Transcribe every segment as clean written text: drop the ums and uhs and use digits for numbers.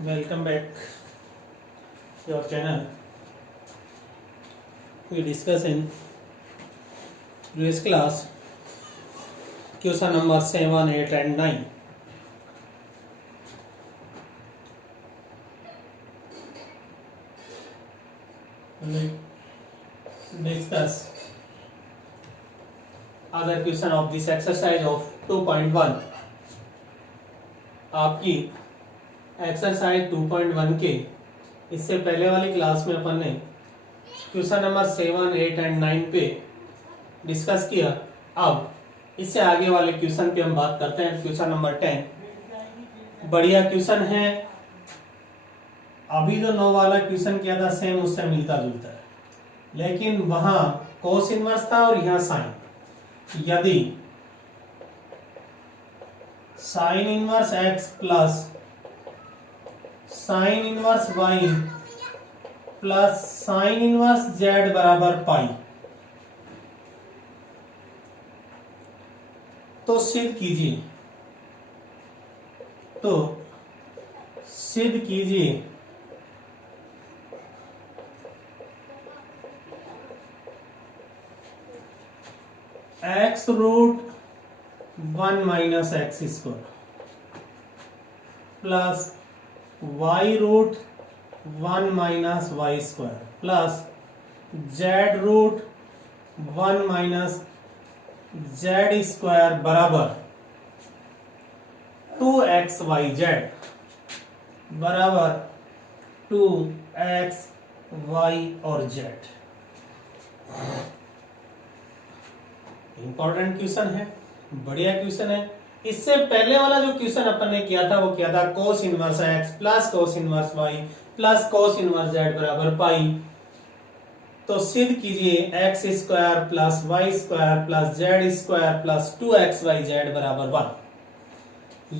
Welcome back your channel. We discuss in previous class question number 7, 8 and 9. We discuss other question of this exercise of 2.1. आपकी exercise 2.1 के इससे पहले वाली class में अपन ने question number 7, 8 and 9 पे discuss किया। अब इससे आगे वाले क्वेश्चन पे हम बात करते हैं। क्वेश्चन नंबर 10 बढ़िया क्वेश्चन है। अभी जो 9 वाला क्वेश्चन किया था सेम उससे मिलता जुलता है, लेकिन वहां कोस इनवर्स था और यहाँ साइन। यदि sine inverse x plus sine inverse Y plus sine inverse Z बराबर पाई, तो सिद्ध कीजिए X root 1 minus x square plus Y root 1 minus Y square plus Z root 1 minus Z square बराबर 2xyz बराबर 2xy और z। Important question है, बढ़िया question है। इससे पहले वाला जो क्वेश्चन अपन ने किया था वो किया था cos inverse x plus cos inverse Y plus cos inverse Z बराबर पाई। तो सिद्ध कीजिए x square plus y square plus z square plus 2xyz बराबर 1।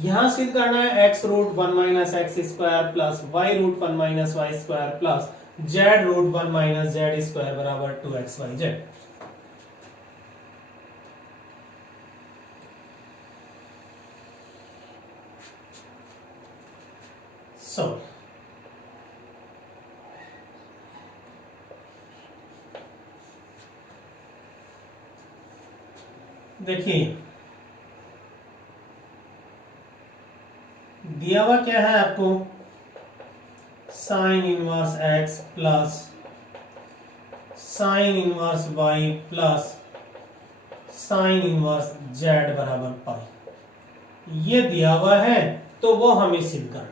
यहां सिद्ध करना है x root 1 minus x square plus Y root 1 minus Y square plus Z root 1 minus Z square बराबर 2xyz। So, देखिए दिया हुआ क्या है आपको, sine inverse x plus sine inverse Y plus sine inverse Z बराबर पाई। ये दिया हुआ है तो वो हमें सिद्ध करना है।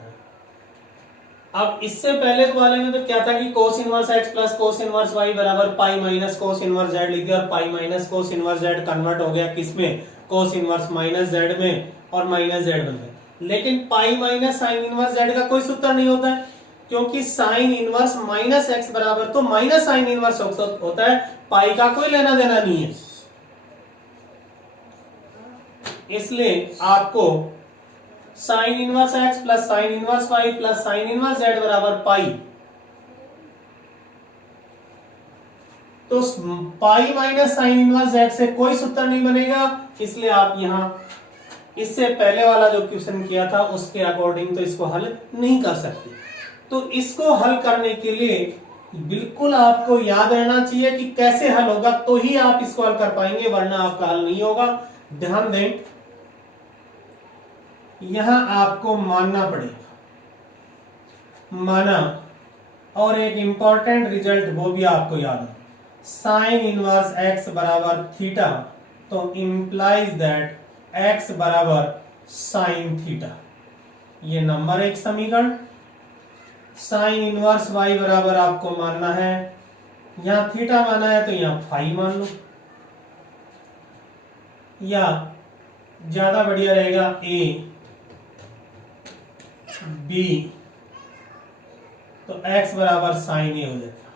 अब इससे पहले वाले में तो क्या था कि cos inverse x plus cos inverse Y बराबर pi minus cos inverse Z लिख दिया और pi minus cos inverse Z convert हो गया किसमें, कोस इनवर्स माइनस जेड में, और माइनस जेड बन गया। लेकिन पाई माइनस साइन इनवर्स जेड का कोई सूत्र नहीं होता है, क्योंकि साइन इनवर्स माइनस एक्स बराबर तो माइनस साइन इनवर्स होता है, पाई का कोई लेना देना नहीं है। इसलिए आपको sine inverse x plus sine inverse Y plus sine inverse Z बराबर पाई, तो pi minus sine inverse z से कोई सूत्र नहीं बनेगा। इसलिए आप यहां इससे पहले वाला जो क्वेश्चन किया था उसके अकॉर्डिंग तो इसको हल नहीं कर सकते। तो इसको हल करने के लिए बिल्कुल आपको याद रहना चाहिए कि कैसे हल होगा, तो ही आप इसको हल कर पाएंगे, वरना आपका हल नहीं होगा। ध्यान दें, यहां आपको मानना पड़ेगा, माना, और एक इंपॉर्टेंट रिजल्ट वो भी आपको याद है, साइन इनवर्स एक्स बराबर थीटा, तो इंप्लाइज दैट एक्स बराबर साइन थीटा। ये नंबर 1 समीकरण। साइन इनवर्स वाई बराबर आपको मानना है, यहां थीटा माना है तो यहां फाई मान लो, या ज्यादा बढ़िया रहेगा ए बी, तो x बराबर साइन ए हो जाएगा।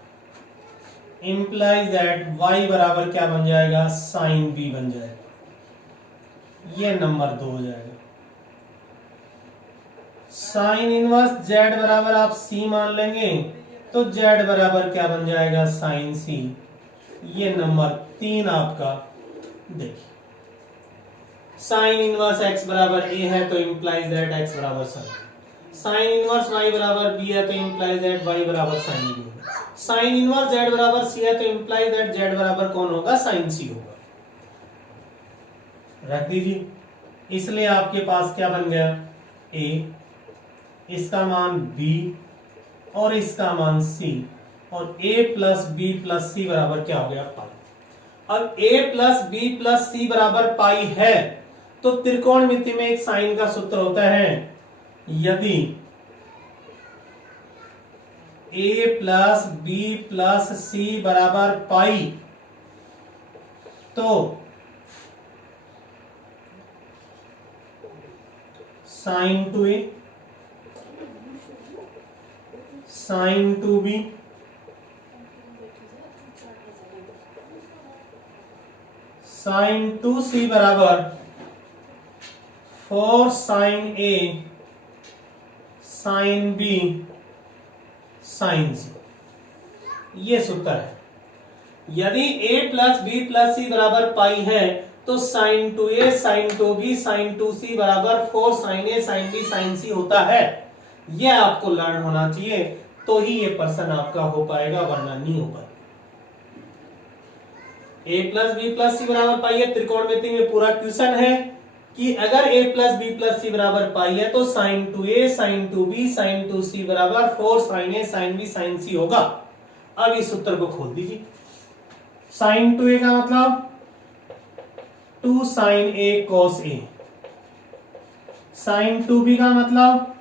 इंप्लाइज दैट y बराबर क्या बन जाएगा, साइन बी बन जाएगा। ये नंबर 2 हो जाएगा। साइन इनवर्स z बराबर आप c मान लेंगे तो z बराबर क्या बन जाएगा, साइन c। ये नंबर 3 आपका। देखिए साइन इनवर्स x बराबर a है तो इंप्लाइज दैट x बराबर साइन। साइन इनवर्स y बराबर b है तो इंप्लाइज दैट y बराबर साइन b होगा। साइन इनवर्स z बराबर c है तो इंप्लाइज दैट z बराबर कौन होगा, साइन c होगा। रख दीजिए। इसलिए आपके पास क्या बन गया, a, इसका मान b और इसका मान c, और a plus b plus c बराबर क्या हो गया, पाई। अब a plus b plus c बराबर पाई है तो त्रिकोणमिति में एक साइन का सूत्र होता है, यदि a plus b plus c बराबर पाई तो sine two A sine two B sine two C बराबर 4 sine A sine B sine C, ये सूत्र है। यदि a plus B plus C बराबर पाई है तो sine two A sine two B sine two C बराबर 4 sine A sine B sine C होता है। यह आपको लर्न होना चाहिए तो ही ये पर्सन आपका हो पाएगा, वरना नहीं होगा। a plus B plus C बराबर पाई है, त्रिकोणमिति में पूरा क्वेश्चन है कि अगर a plus B plus C बराबर पाई है तो sine two A sine two B sine two C बराबर 4 sine A sine B sine C होगा। अब इस सूत्र को खोल दीजिए। साइन टू ए का मतलब 2 sine A cos A, sine two B का मतलब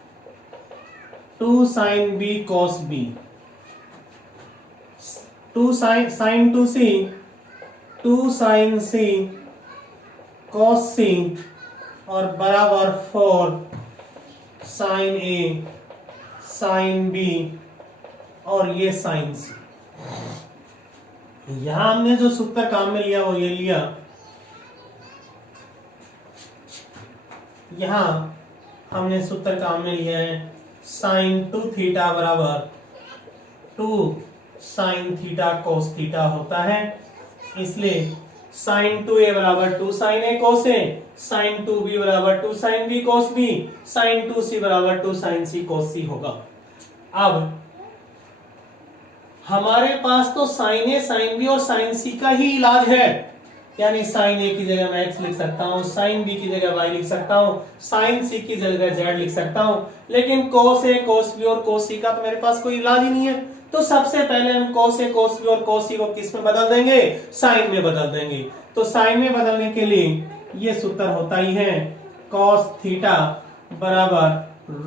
2 sine B cos B, 2 sine two C 2 sine C cos C और बराबर 4 साइन ए साइन बी और ये साइन सी। यहां हमने जो सूत्र काम में लिया वो ये लिया, यहां हमने सूत्र काम में लिया है साइन टू थीटा बराबर 2 साइन थीटा कोस थीटा होता है। इसलिए साइन टू ए बराबर 2 sine A cos A, sine two B बराबर 2 sine B cos B, sine two C बराबर 2 साइन सी कोस सी होगा। अब हमारे पास तो साइन ए साइन बी और साइन सी का ही इलाज है, यानी साइन ए की जगह मैं एक्स लिख सकता हूं, साइन बी की जगह वाई लिख सकता हूं, साइन सी की जगह जेड लिख सकता हूं, लेकिन कोस ए कोस बी और कोस सी का तो मेरे पास कोई इलाज ही नहीं है। तो सबसे पहले हम कोस ए कोस बी और कोस सी को किस में बदल देंगे, साइन में बदल देंगे। तो साइन में बदलने के लिए ये सूत्र होता ही है कॉस थीटा बराबर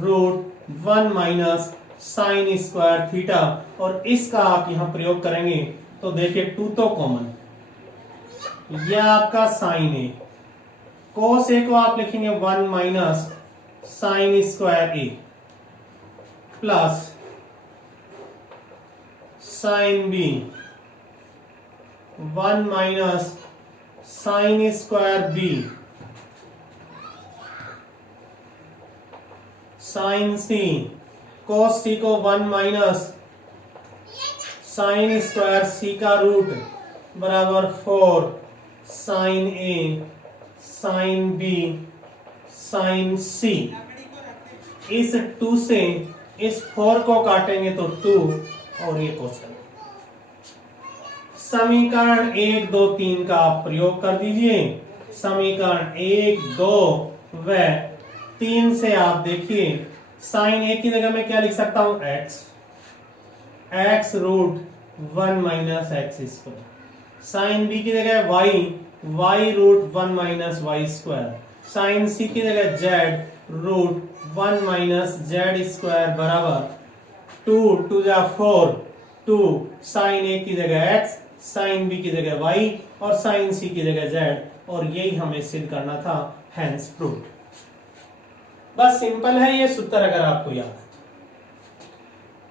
√1 माइनस साइन स्क्वायर थीटा, और इसका आप यहां प्रयोग करेंगे तो देखिए 2 तो कॉमन, यह आपका साइन ए, कोस ए को आप लिखेंगे 1 minus sine square A plus sine B 1 minus sine square B, sine C, cos C को 1 माइनस साइन स्क्वायर सी का रूट बराबर 4 sine A sine B sine सी। इस 2 से इस 4 को काटेंगे तो 2 और ये क्वेश्चन। समीकरण 1 2 3 का आप प्रयोग कर दीजिए। समीकरण 1 2 व 3 से आप देखिए साइन ए की जगह में क्या लिख सकता हूं, x √1 minus x square, sine B की जगह y √1 minus Y square, sine C की जगह z √1 माइनस जेड स्क्वायर बराबर 2 जा 4, 2 साइन ए की जगह x, साइन बी की जगह y और साइन सी की जगह z, और यही हमें सिद्ध करना था, हेंस प्रूव्ड। बस सिंपल है ये सूत्र, अगर आपको याद है।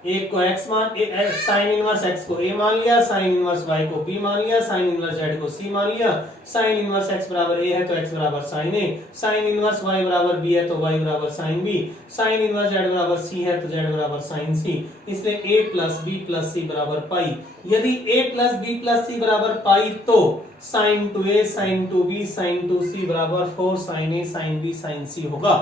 एक को x मान, साइन इनवर्स x को a मान लिया, साइन इनवर्स y को b मान लिया, साइन इनवर्स z को c मान लिया, साइन इनवर्स x बराबर a है तो x बराबर sine a, sine inverse y बराबर b है तो y बराबर sine b, sine inverse z बराबर c है तो z बराबर साइन c। इसलिए a plus b plus c बराबर पाई। यदि a plus b plus c बराबर पाई तो sine two a sine two b sine two c बराबर 4 sine a sine b sine c होगा,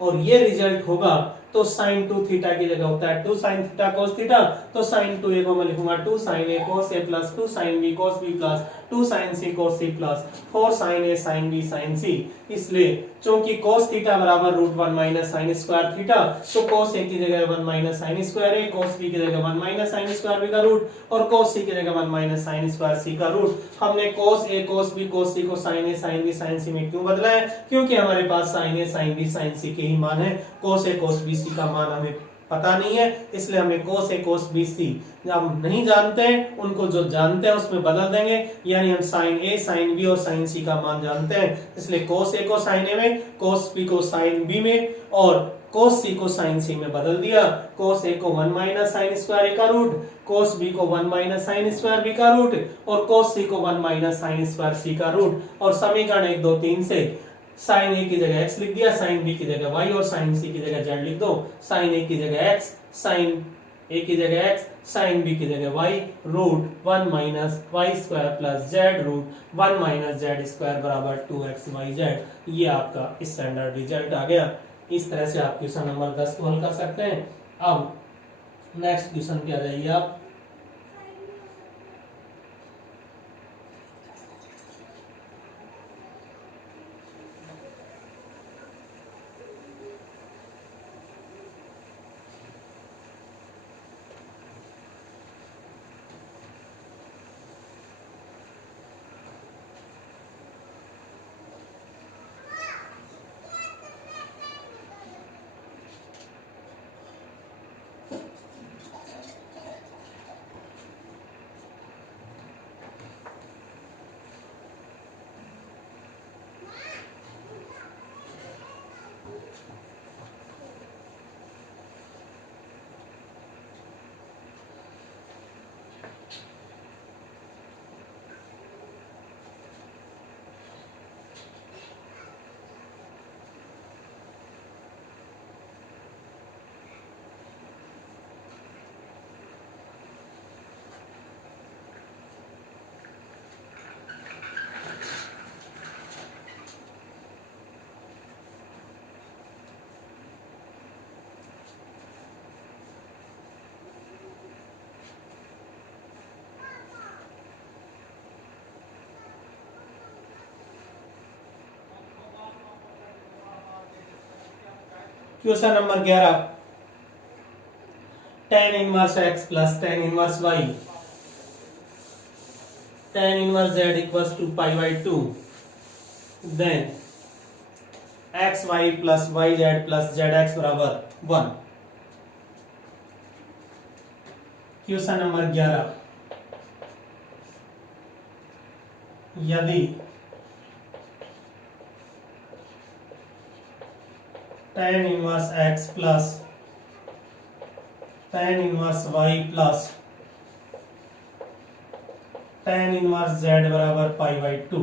और ये रिजल्ट होगा तो साइन 2 थीटा की जगह होता है 2 साइन थीटा cos थीटा, तो साइन 2a को मैं लिखूंगा 2 साइन a cos a प्लस 2 साइन b cos b प्लस 2 साइन c cos c प्लस 4 sine a sine b sine c। इसलिए चूंकि cos थीटा बराबर root 1 minus sine square theta, तो cos a की जगह 1 minus sine square a, cos b की जगह 1 माइनस साइन स्क्वायर b का रूट, और cos c की जगह 1 माइनस साइन स्क्वायर c का रूट। हमने cos a cos b cos c को sin a sin b sin c में क्यों बदला है? क्योंकि हमारे पास sin a sin b sin c के ही मान है, cos a cos b c का मान हमें पता नहीं है, इसलिए हमें cos a cos b c हम नहीं जानते हैं, उनको जो जानते हैं उसमें बदल देंगे। यानी हम sin a sin b और sin c का मान जानते हैं, इसलिए cos a को sin a में, cos b को sin b में और cos c को sin c में बदल दिया। cos a को 1 माइनस साइन स्क्वायर a का रूट, cos b को 1 माइनस साइन स्क्वायर b का रूट और cos c को 1 माइनस साइन स्क्वायर c का रूट। और समीकरण 1 2 3 से sin a की जगह x लिख दिया, sin b की जगह y और sin c की जगह z लिख दो। sin a की जगह x, sin a की जगह x, sin b की जगह y, root 1 minus Y square plus z root 1 minus z square बराबर 2xyz। ये आपका स्टैंडर्ड रिजल्ट आ गया। इस तरह से आप क्वेश्चन नंबर 10 को हल कर सकते हैं। अब नेक्स्ट क्वेश्चन पे आ जाइए आप। Question number 11, tan inverse x plus tan inverse y, tan inverse z equals to pi by 2, then xy plus yz plus zx बराबर 1। क्वेश्चन नंबर 11, यदि tan inverse x plus tan inverse y plus tan inverse z बराबर pi by 2,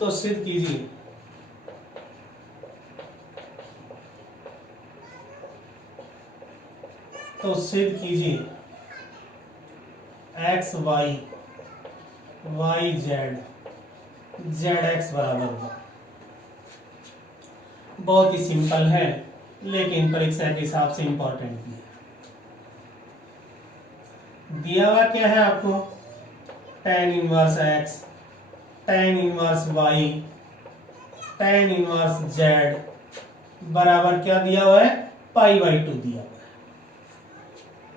तो सिद्ध कीजिए। X y y z z x बराबर 1। बहुत ही simple है, लेकिन परीक्षा के हिसाब से इंपॉर्टेंट भी है। दिया हुआ क्या है आपको? tan inverse x, tan inverse y, tan inverse z बराबर क्या दिया हुआ है? पाई बाई 2 दिया हुआ है।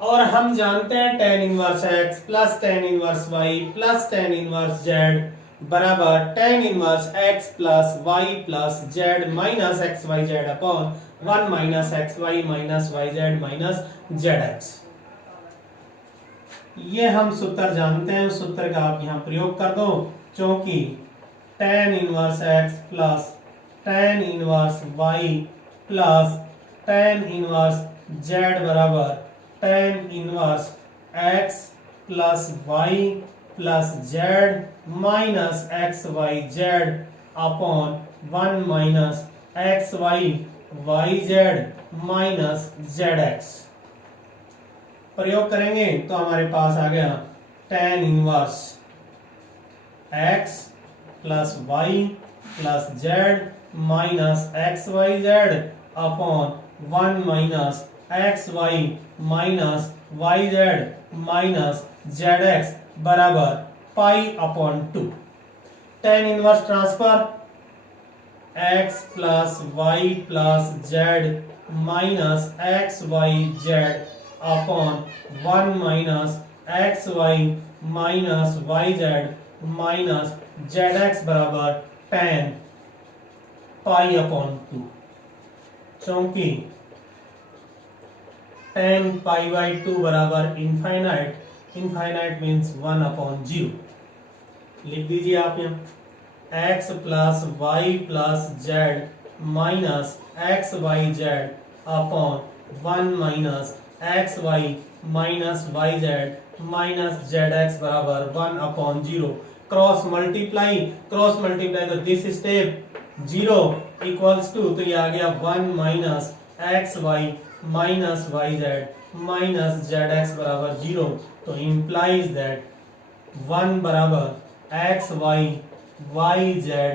और हम जानते हैं tan inverse x plus tan inverse y plus tan inverse z बराबर tan inverse x plus y plus z minus x y z upon 1 minus x y minus y z minus z x. ये हम सूत्र जानते हैं, उस सूत्र का आप यहाँ प्रयोग कर दो, क्योंकि tan inverse x plus tan inverse y plus tan inverse z बराबर tan inverse x plus y plus z minus x y z upon 1 minus x y y z minus z x. प्रयोग करेंगे तो हमारे पास आ गया tan inverse x plus y plus z minus x y z upon 1 minus x y minus y z minus z x बराबर pi upon 2। Tan inverse transfer x plus y plus z minus x y z upon 1 minus x y minus y z minus z x बराबर tan pi upon 2। क्योंकि ten pi by 2 बराबर infinite, infinite means 1 upon 0। लिख दीजिए आप यहाँ x plus y plus z minus x y z upon 1 minus x y minus y z minus z x बराबर 1 upon 0। Cross multiply तो this step 0 equals to, तो ये आ गया 1 minus x y minus y z minus z x बराबर 0। तो implies that 1 बराबर x y y z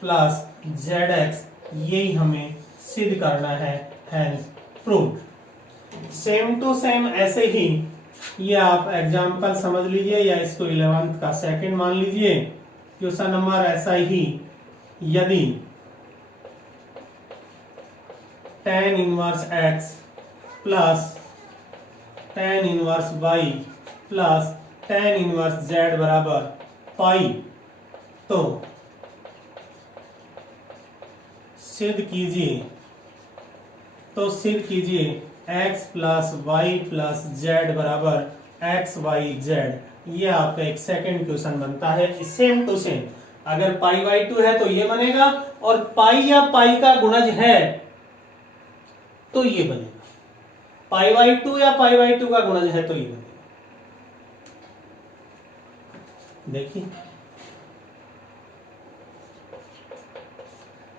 plus z x, यही हमें सिद्ध करना है, hence proved. Same to same ऐसे ही ये आप एग्जाम्पल समझ लीजिए या इसको 11th का सेकंड मान लीजिए। क्वेश्चन नंबर ऐसा ही, यदि tan inverse x plus tan inverse y plus tan inverse z बराबर पाई, तो सिद्ध कीजिए x plus y plus z बराबर एक्स वाई जेड। ये आपका एक सेकंड क्वेश्चन बनता है सेम टू सेम। अगर पाई बाई 2 है तो ये बनेगा, और पाई या पाई का गुणज है तो ये बनेगा। पाई बाई 2 या पाई बाई 2 का गुणज है तो ये बनेगा। देखिए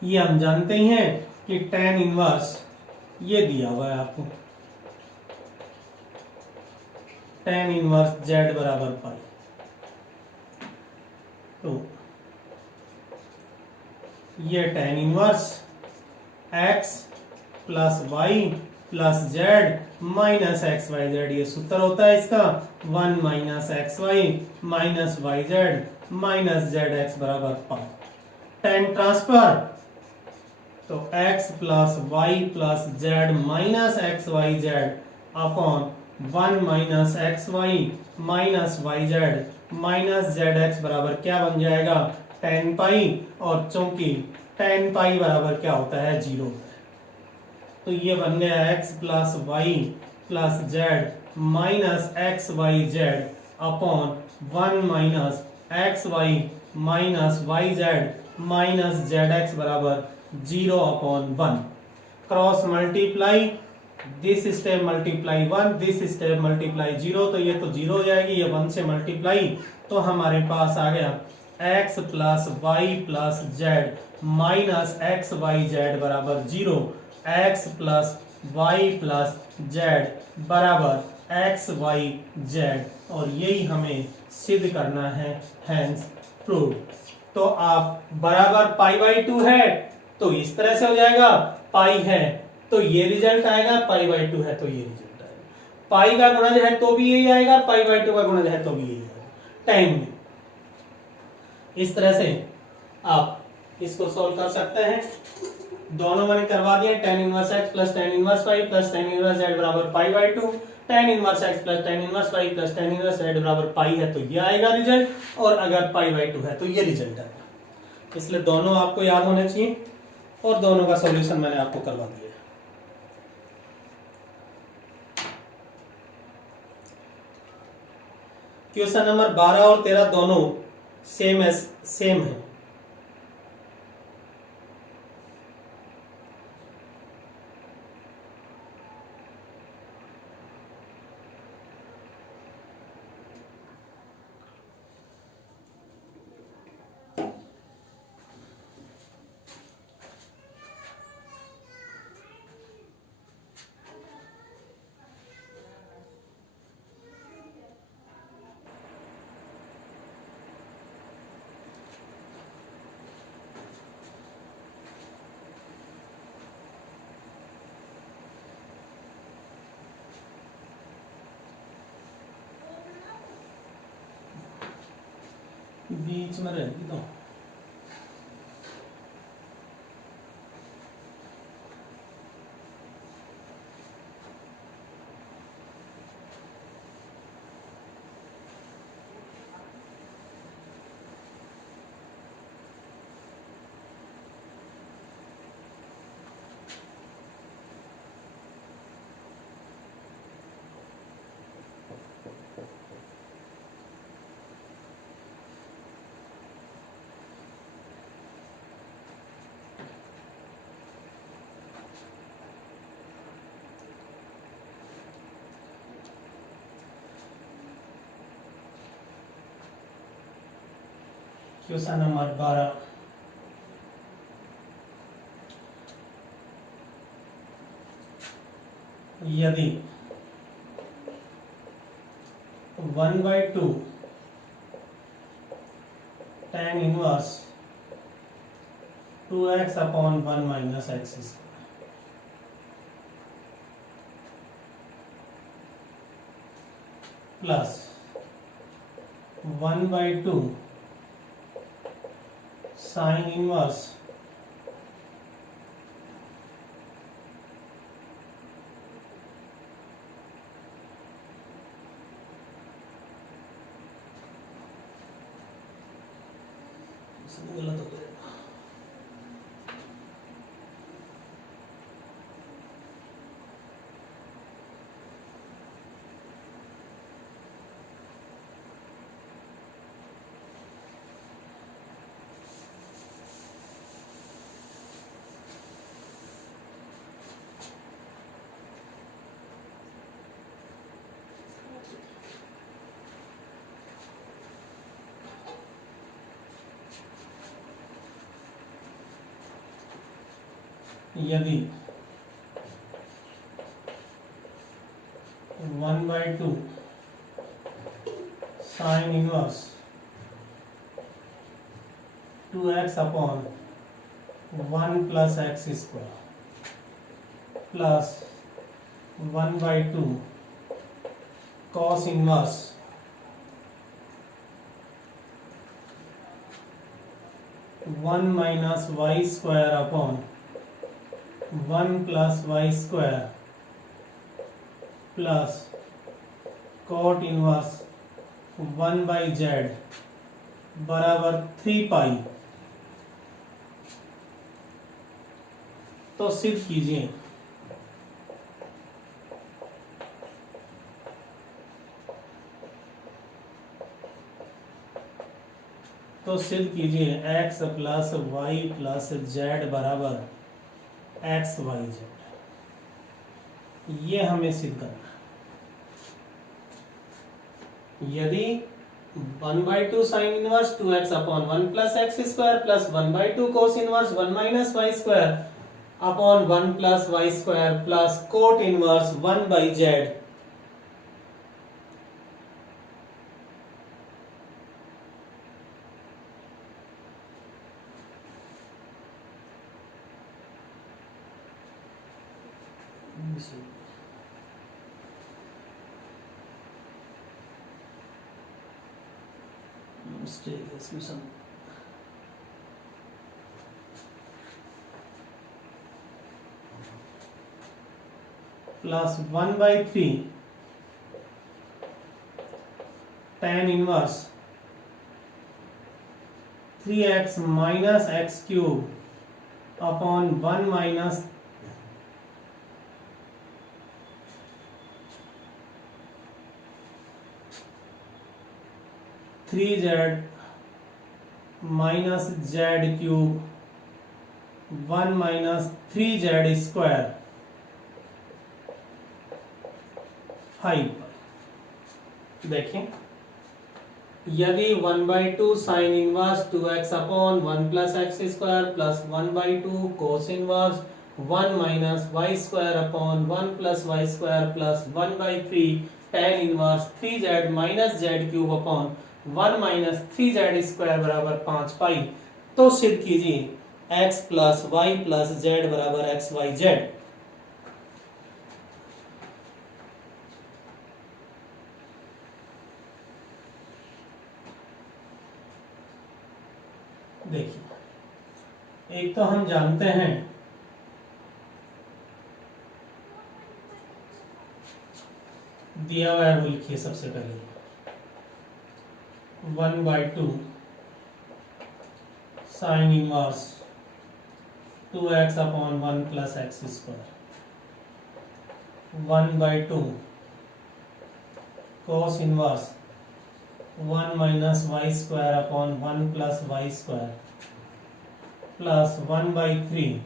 ये हम जानते ही हैं कि tan इनवर्स ये दिया हुआ है आपको, tan इनवर्स z बराबर पाई। तो ये tan inverse x plus y plus z minus x y z, ये सूत्र होता है इसका 1 minus x y minus y z minus z x बराबर पाई। tan ट्रांसफर, तो x plus y plus z minus x y z upon 1 minus x y minus y z minus z x बराबर क्या बन जाएगा, tan पाई। और चूंकि tan पाई बराबर क्या होता है, 0, तो ये बन गया x plus y plus z minus x y z upon 1 minus x y minus y z minus z x बराबर 0 upon 1। Cross multiply, this step multiply 1, this step multiply 0, तो ये तो 0 हो जाएगी, ये 1 से मल्टीप्लाई, तो हमारे पास आ गया x plus y plus z minus x y z बराबर 0। x plus y plus z बराबर एक्स वाई जेड, और यही हमें सिद्ध करना है, हैंस प्रूव्ड। तो आप बराबर पाई बाई 2 है तो इस तरह से हो जाएगा, पाई है तो ये रिजल्ट आएगा, पाई बाई 2 है तो ये रिजल्ट आएगा। पाई का गुणज है तो भी यही आएगा, पाई बाई 2 का गुणज है तो भी यही आएगा टाइम में। इस तरह से आप इसको सॉल्व कर सकते हैं। दोनों मैंने करवा दिए, tan inverse x plus tan inverse y plus tan inverse z बराबर pi by 2। tan inverse x plus tan inverse y plus tan inverse z बराबर पाई है तो ये आएगा रिजल्ट, और अगर पाई बाई 2 है तो ये रिजल्ट आएगा। इसलिए दोनों आपको याद होने चाहिए, और दोनों का सॉल्यूशन मैंने आपको करवा दिया। क्वेश्चन नंबर 12 और 13 दोनों सेम है। बीच में रहेगी तो क्वेश्चन नंबर 12। यदि 1/2 tan inverse 2x upon 1 minus x plus 1/2 sine inverse गलत हो गया। यदि 1/2 sine inverse 2x upon 1 plus x square plus 1/2 cos inverse 1 minus Y square upon 1 plus y square plus cot inverse 1/z बराबर 3 pi. तो सिद्ध कीजिए x plus y plus z बराबर x y z. ये हमें सिद्ध करना है। यदि 1/2 sine inverse 2x upon 1 plus x square plus 1/2 cos inverse 1 minus Y square upon 1 plus y square plus cot inverse 1/z mistake इसमें some plus 1/3 tan inverse 3x minus x cube upon 1 minus 3z minus z cube 1 minus 3z square 5। देखें यदि 1/2 sine inverse 2x upon 1 plus x square plus 1/2 cos inverse 1 minus Y square upon 1 plus y square plus 1/3 tan inverse 3z minus z cube upon 1 minus 3z square बराबर 5 pi. तो सिद्ध कीजिए x plus y plus z बराबर x y z. देखिए, एक तो हम जानते हैं दिया हुआ है, वो लिखिए सबसे पहले 1/2 sine inverse 2x upon 1 plus x square, 1/2 cos inverse 1 minus Y square upon 1 plus y square plus 1/3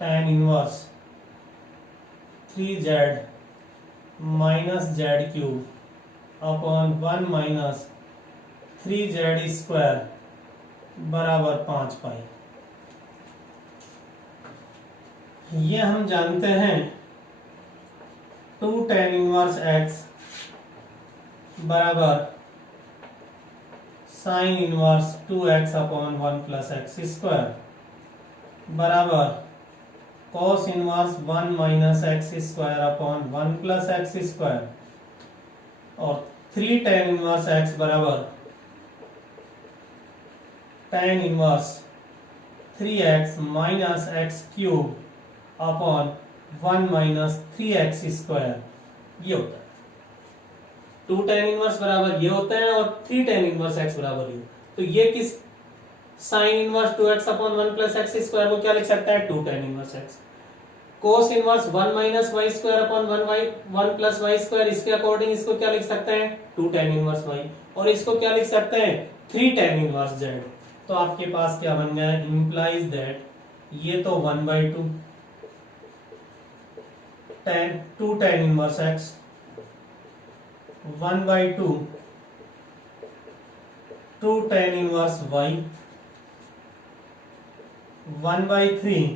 tan inverse 3z minus z cube upon 1 minus 3z square बराबर 5 पाई। ये हम जानते हैं 2 tan इनवर्स x बराबर sine inverse 2x upon 1 plus x square बराबर cos inverse 1 minus x square upon 1 plus x square और 3 tan inverse x बराबर tan inverse 3x minus x cube upon 1 minus 3x square, ये होता है। 2 tan inverse बराबर ये होता है और 3 tan इनवर्स x बराबर ये। तो ये किस sine inverse 2x upon 1 plus x square को क्या लिख सकता है? 2 tan inverse x। Cos inverse 1 minus Y square upon 1 plus y square, इसके अकॉर्डिंग इसको क्या लिख सकते हैं? 2 tan इनवर्स y। और इसको क्या लिख सकते हैं? 3 tan इनवर्स z। तो आपके पास क्या बन गया? इंप्लाइज दैट ये तो 1/2 2 tan inverse x 1/2 2 tan inverse y 1/3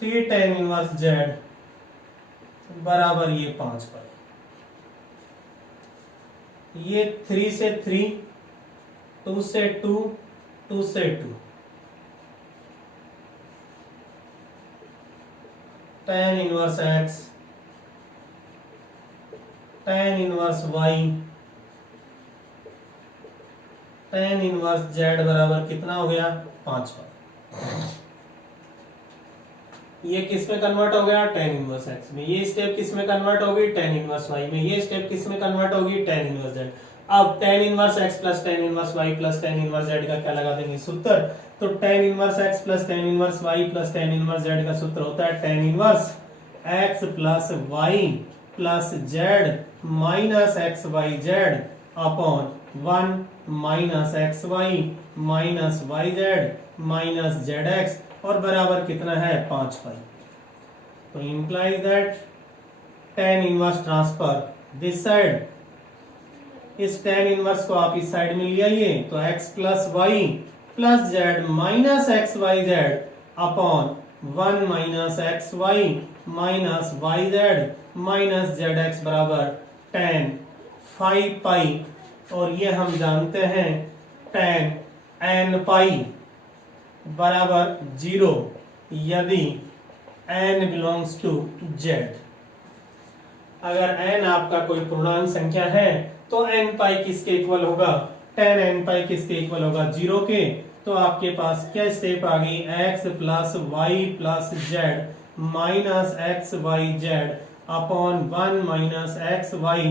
3 tan inverse z बराबर ये 5 पाई। ये 3 से 3, 2 से 2, 2 से 2 tan inverse x tan inverse y tan inverse z बराबर कितना हो गया? 5 पाई। ये किस में कन्वर्ट हो गया? tan इनवर्स x में। ये स्टेप किस में कन्वर्ट होगी? tan इनवर्स y में। ये स्टेप किस में कन्वर्ट होगी? tan inverse z। अब tan inverse x plus tan inverse y plus tan inverse z का क्या लगा देंगे? सूत्र। तो tan inverse x plus tan inverse y plus tan inverse z का सूत्र होता है tan inverse x plus y plus z minus x y z upon 1 minus x y minus y z minus z x और बराबर कितना है? 5 pi. तो implies that tan inverse transfer this side, इस tan इनवर्स को आप इस side में ले आइए तो x plus y plus z minus x y z upon 1 minus x y minus y z minus z x बराबर tan 5 पाई। और ये हम जानते हैं tan n पाई बराबर 0 यदि n बिलोंग्स टू z। अगर n आपका कोई पूर्णांक संख्या है तो n पाई किसके इक्वल होगा? tan n पाई किसके इक्वल होगा? 0 के। तो आपके पास क्या स्टेप आ गई? x plus y plus z minus x y z upon 1 minus x y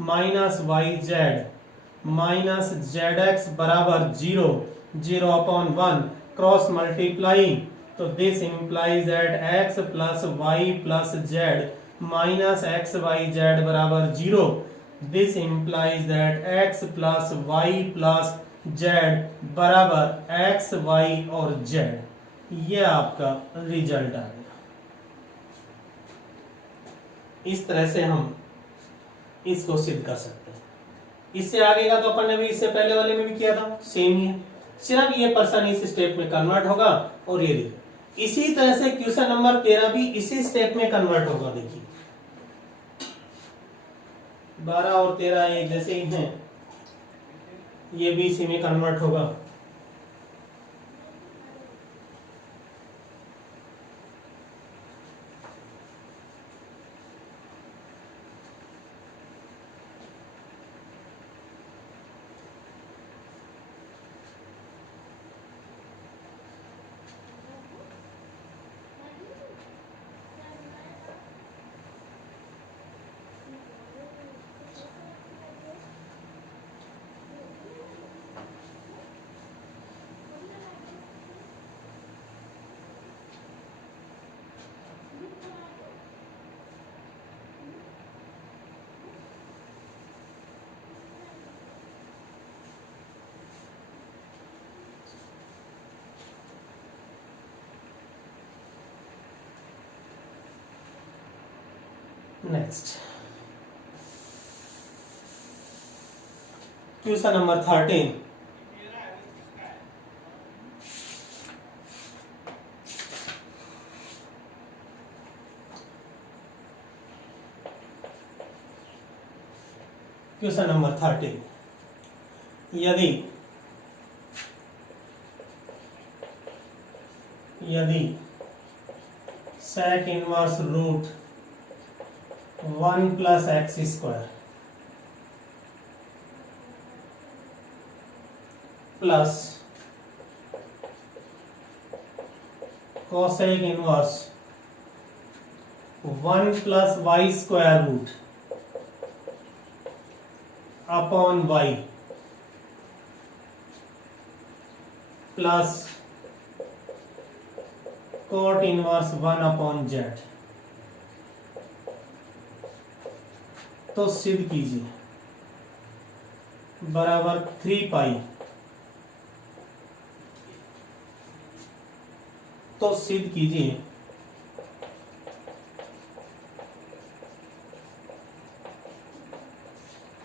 minus y z minus z x बराबर 0 0 अपॉन 1 क्रॉस मल्टीप्लाई। तो this implies that x plus y plus z minus x y z बराबर 0। This implies that x plus y plus z बराबर x y और z. ये आपका result आ गया। इस तरह से हम इसको सिद्ध कर सकते हैं। इससे आगे का तो अपन ने भी इससे पहले वाले में भी किया था, सेम ही है। सिर्फ ये पर्सन इस स्टेप में कन्वर्ट होगा और ये देखिए इसी तरह से क्वेश्चन नंबर 13 भी इसी स्टेप में कन्वर्ट होगा। देखिए 12 और 13 एक जैसे ही हैं, ये भी इसी में कन्वर्ट होगा। Next question number 13। Question number 13, यदि sec inverse root 1 plus x square plus cosec inverse 1 plus y square root upon y plus cot inverse 1 upon z, तो सिद्ध कीजिए बराबर 3 पाई। तो सिद्ध कीजिए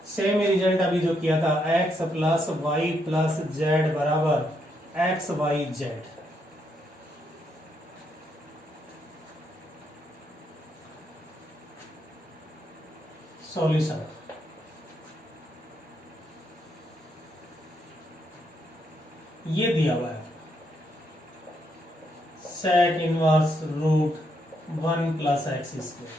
सेम रिजल्ट अभी जो किया था, x plus y plus z बराबर एक्स वाई जेड। सॉल्यूशन ये दिया हुआ है sec inverse root 1 plus x square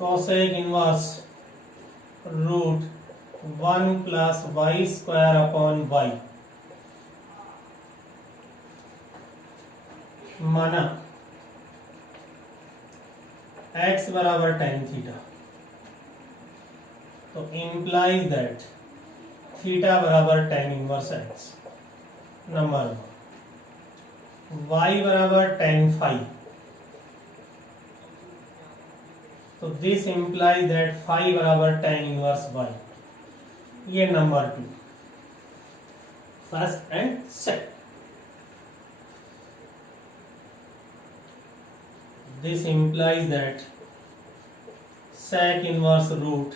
cosec inverse root 1 plus y square upon y, माना x बराबर tan थीटा, तो इंप्लाइज दैट थीटा बराबर tan inverse x। Number 1, y बराबर tan फाई, तो दिस इंप्लाइज दैट फाई बराबर tan inverse y। ये number 2, first and second. This implies that sec inverse root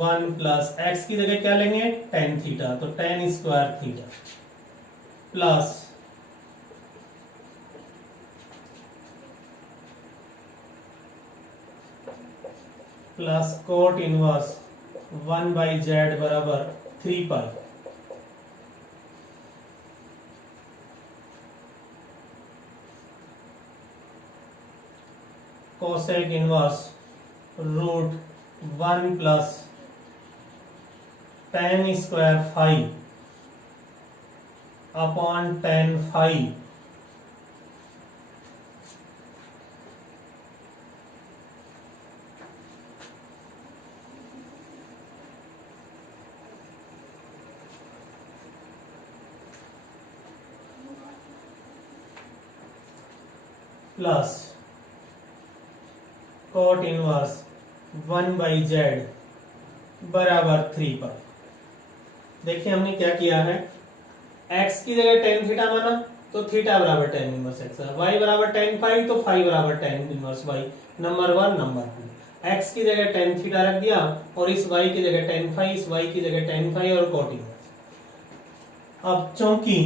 1 plus x की जगह क्या लेंगे tan थीटा, तो tan square theta plus cot inverse 1 by z बराबर 3 pi. cosec inverse root 1 plus tan square phi upon tan phi plus cot inverse 1 by z बराबर 3 पाई। देखिए हमने क्या किया है, x की जगह tan थीटा माना तो थीटा बराबर tan इनवर्स x, y बराबर tan फाई तो फाई बराबर tan inverse y। Number 1। Number 2, x की जगह tan थीटा रख दिया और इस y की जगह tan फाई, इस y की जगह tan फाई और cot इनवर्स। अब चूंकि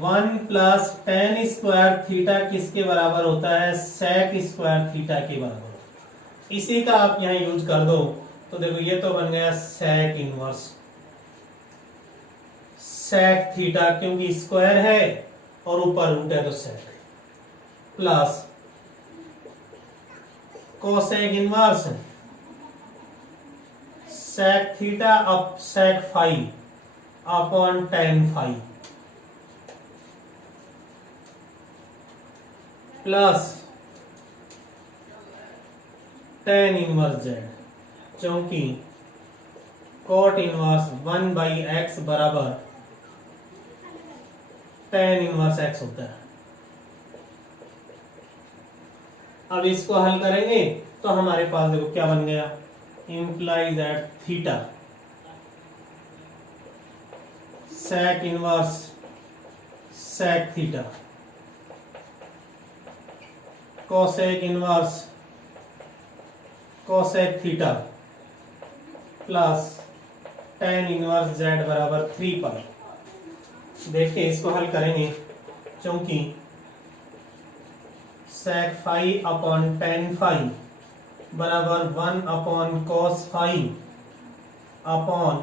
1 प्लस tan स्क्वायर थीटा किसके बराबर होता है, sec स्क्वायर थीटा के बराबर। इसी का आप यहां यूज कर दो तो देखो ये तो बन गया sec इनवर्स sec थीटा, क्योंकि स्क्वायर है और ऊपर रूट है तो sec, plus cosec inverse sec theta up sec phi upon tan phi plus tan inverse z, क्योंकि cot इनवर्स 1 बाई एक्स बराबर tan इनवर्स x होता है। अब इसको हल करेंगे तो हमारे पास देखो क्या बन गया, implies that theta sec inverse sec theta cosec inverse cosec theta plus tan inverse z बराबर 3 पाई। देखिए इसको हल करेंगे, क्योंकि sec phi upon tan phi बराबर 1 upon cos phi upon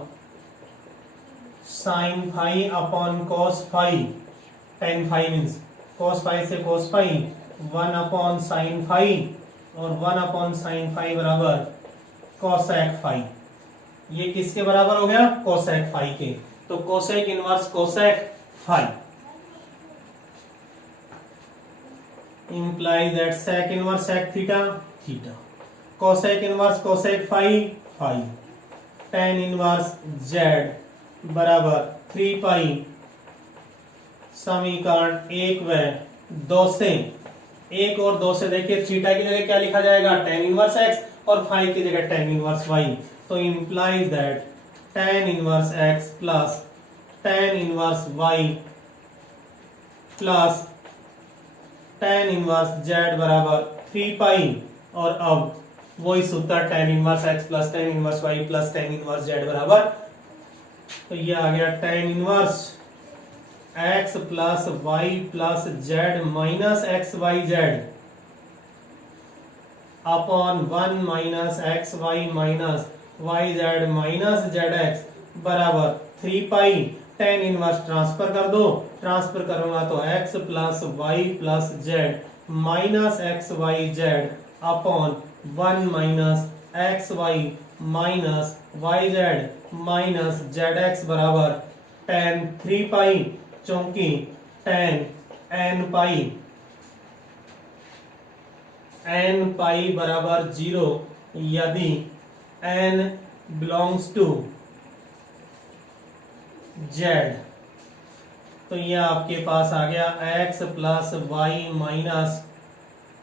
sin phi upon cos phi. tan phi means cos phi से cos phi, 1 upon sin phi और 1 upon sin phi बराबर cosec फाई। ये किसके बराबर हो गया? cosec फाई के। तो cosec inverse cosec phi implies that sec inverse sec theta theta, cosec inverse cosec phi phi, tan inverse z बराबर 3 पाई समीकरण 1 व 2 से, 1 और 2 से देखिए थीटा की जगह क्या लिखा जाएगा? tan इनवर्स x और फाई की जगह tan इनवर्स y। तो implies that tan inverse x plus tan inverse y plus tan inverse z बराबर 3 पाई, और अब वही सूत्र tan inverse x plus tan inverse y plus tan inverse z बराबर, तो ये आ गया tan inverse x plus y plus z minus x y z upon 1 minus x y minus y z minus z x बराबर 3 पाई। tan inverse transfer कर दो, transfer करूंगा तो x plus y plus z minus x y z upon 1 minus x y minus y z minus z x बराबर tan 3 pi, चूंकि tan n पाई बराबर 0 यदि n belongs to z। तो ये आपके पास आ गया x plus y minus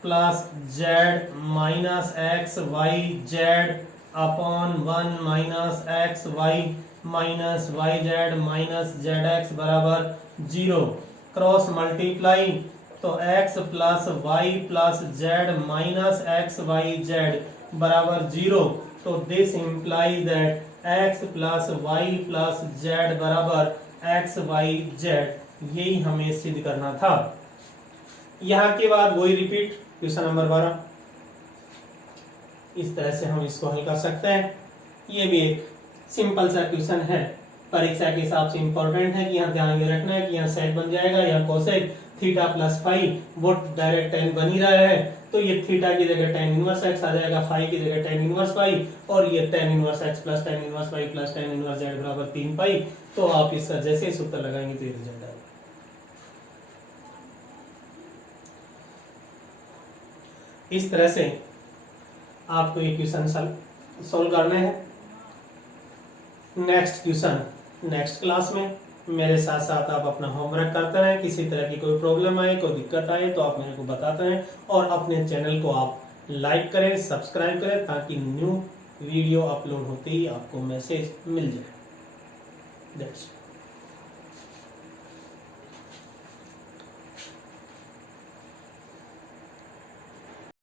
plus z minus x y z upon 1 minus x y minus y z minus z x बराबर 0। क्रॉस मल्टीप्लाई तो x plus y plus z minus x y z बराबर 0। तो this implies that x plus y plus z बराबर x y z. यही हमें सिद्ध करना था। यहाँ के बाद वही रिपीट क्वेश्चन नंबर 12। इस तरह से हम इसको हल कर सकते हैं। ये भी एक सिंपल सा क्वेश्चन है, परीक्षा के हिसाब से इंपॉर्टेंट है कि यहाँ ध्यान में रखना है कि यहाँ सेक बन जाएगा, यहाँ कोसेक थीटा प्लस फाई, वो डायरेक्ट tan बन ही रहा है, तो ये थीटा की जगह tan इनवर्स x आ जाएगा, फाई की जगह tan इनवर्स फाई, और ये tan inverse x plus tan inverse phi plus tan inverse z बराबर 3 पाई। तो आप इसका जैसे सूत्र लगाएंगे तो ये रिजल्ट आएगा। इस तरह से आपको ये क्वेश्चन सॉल्व करने हैं। नेक्स्ट क्वेश्चन नेक्स्ट क्लास में। मेरे साथ साथ आप अपना होमवर्क करते रहें। किसी तरह की कोई प्रॉब्लम आए, कोई दिक्कत आए तो आप मेरे को बताते हैं, और अपने चैनल को आप लाइक करें, सब्सक्राइब करें, ताकि न्यू वीडियो अपलोड होते ही आपको मैसेज मिल जाए। दैट्स